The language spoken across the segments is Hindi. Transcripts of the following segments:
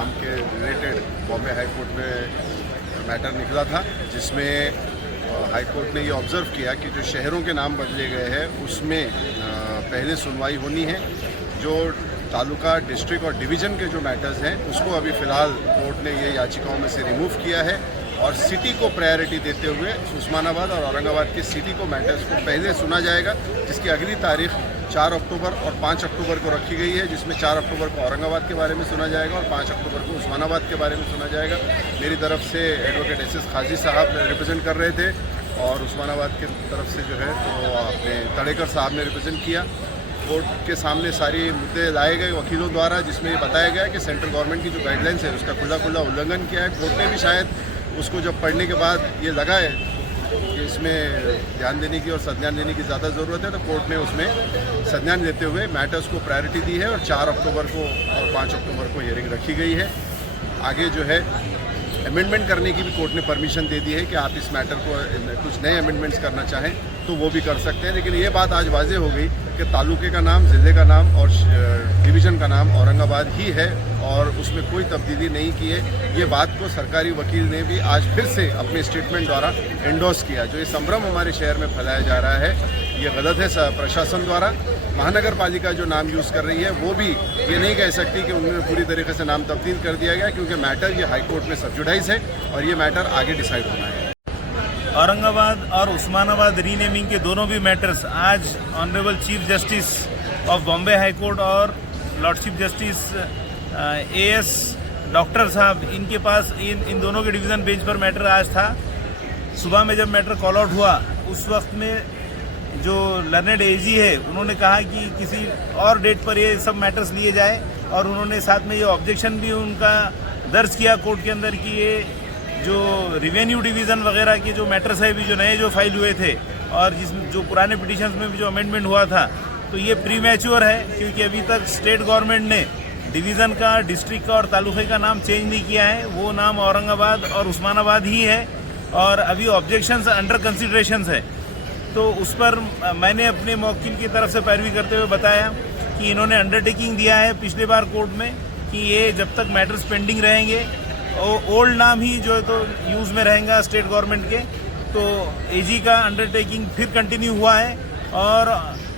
नाम के रिलेटेड बॉम्बे हाई कोर्ट में मैटर निकला था, जिसमें हाई कोर्ट ने ये ऑब्ज़र्व किया कि जो शहरों के नाम बदले गए हैं उसमें पहले सुनवाई होनी है। जो तालुका, डिस्ट्रिक्ट और डिवीज़न के जो मैटर्स हैं उसको अभी फ़िलहाल कोर्ट ने ये याचिकाओं में से रिमूव किया है और सिटी को प्रायोरिटी देते हुए उस्मानाबाद और औरंगाबाद के सिटी को मैटर्स को पहले सुना जाएगा, जिसकी अगली तारीख 4 अक्टूबर और 5 अक्टूबर को रखी गई है, जिसमें 4 अक्टूबर को औरंगाबाद के बारे में सुना जाएगा और 5 अक्टूबर को उस्मानाबाद के बारे में सुना जाएगा। मेरी तरफ से एडवोकेट एस खाजी साहब रिप्रेजेंट कर रहे थे और उस्मानाबाद की तरफ से जो है तो अपने तड़ेकर साहब ने रिप्रेजेंट किया। कोर्ट के सामने सारी मुद्दे लाए गए वकीलों द्वारा, जिसमें ये बताया गया कि सेंट्रल गवर्नमेंट की जो गाइडलाइंस है उसका खुला उल्लंघन किया है। कोर्ट ने भी शायद उसको जब पढ़ने के बाद ये लगा है कि इसमें ध्यान देने की और संज्ञान लेने की ज़्यादा ज़रूरत है, तो कोर्ट ने उसमें संज्ञान लेते हुए मैटर्स को प्रायोरिटी दी है और 4 अक्टूबर को और 5 अक्टूबर को हियरिंग रखी गई है। आगे जो है अमेंडमेंट करने की भी कोर्ट ने परमिशन दे दी है कि आप इस मैटर को कुछ नए अमेंडमेंट्स करना चाहें तो वो भी कर सकते हैं। लेकिन ये बात आज वाज़ेह हो गई कि तालुके का नाम, ज़िले का नाम और डिवीज़न का नाम औरंगाबाद ही है और उसमें कोई तब्दीली नहीं की है। ये बात को सरकारी वकील ने भी आज फिर से अपने स्टेटमेंट द्वारा एंडोर्स किया। जो ये संभ्रम हमारे शहर में फैलाया जा रहा है ये गलत है। प्रशासन द्वारा महानगर पालिका जो नाम यूज़ कर रही है वो भी ये नहीं कह सकती कि उन्होंने पूरी तरीके से नाम तब्दील कर दिया गया, क्योंकि मैटर ये हाई कोर्ट में सब्जुडाइज है और ये मैटर आगे डिसाइड होना है। औरंगाबाद और उस्मानाबाद रीनेमिंग के दोनों भी मैटर्स आज honourable chief justice of Bombay high court और lord chief justice AS doctor साहब इनके पास इन दोनों के डिवीज़न बेंच पर मैटर आज था। सुबह में जब मैटर कॉल आउट हुआ उस वक्त में जो लर्नेड AG है उन्होंने कहा कि किसी और डेट पर ये सब मैटर्स लिए जाए और उन्होंने साथ में ये ऑब्जेक्शन भी उनका दर्ज किया कोर्ट के अंदर कि ये जो रिवेन्यू डिवीज़न वगैरह के जो मैटर्स है भी जो नए जो फाइल हुए थे और जो पुराने पिटिशंस में भी जो अमेंडमेंट हुआ था तो ये प्रीमैच्योर है, क्योंकि अभी तक स्टेट गवर्नमेंट ने डिवीज़न का, डिस्ट्रिक्ट का और तालुके का नाम चेंज नहीं किया है। वो नाम औरंगाबाद और उस्मानाबाद ही है और अभी ऑब्जेक्शंस अंडर कंसिडरेशंस है। तो उस पर मैंने अपने मौकिल की तरफ से पैरवी करते हुए बताया कि इन्होंने अंडरटेकिंग दिया है पिछले बार कोर्ट में कि ये जब तक मैटर्स पेंडिंग रहेंगे ओल्ड नाम ही जो है तो यूज़ में रहेगा स्टेट गवर्नमेंट के। तो AG का अंडरटेकिंग फिर कंटिन्यू हुआ है और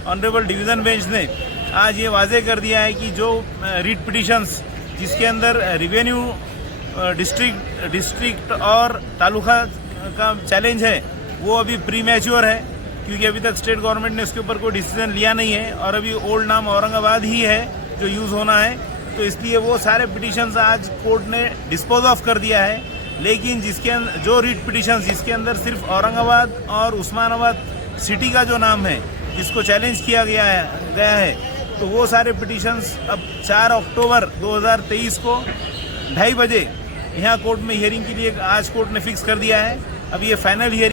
ऑनरेबल डिवीज़न बेंच ने आज ये वाजे कर दिया है कि जो रीट पिटिशंस जिसके अंदर रिवेन्यू डिस्ट्रिक्ट और तालुका का चैलेंज है वो अभी प्रीमैच्योर है, क्योंकि अभी तक स्टेट गवर्नमेंट ने उसके ऊपर कोई डिसीजन लिया नहीं है और अभी ओल्ड नाम औरंगाबाद ही है जो यूज़ होना है। तो इसलिए वो सारे पिटिशंस आज कोर्ट ने डिस्पोज ऑफ कर दिया है। लेकिन जिसके जो रीट पिटिशंस जिसके अंदर सिर्फ औरंगाबाद और उस्मानाबाद सिटी का जो नाम है जिसको चैलेंज किया गया है तो वो सारे पिटिशंस अब 4 अक्टूबर 2023 को 2:30 बजे यहाँ कोर्ट में हियरिंग के लिए आज कोर्ट ने फिक्स कर दिया है। अब ये फाइनल हियरिंग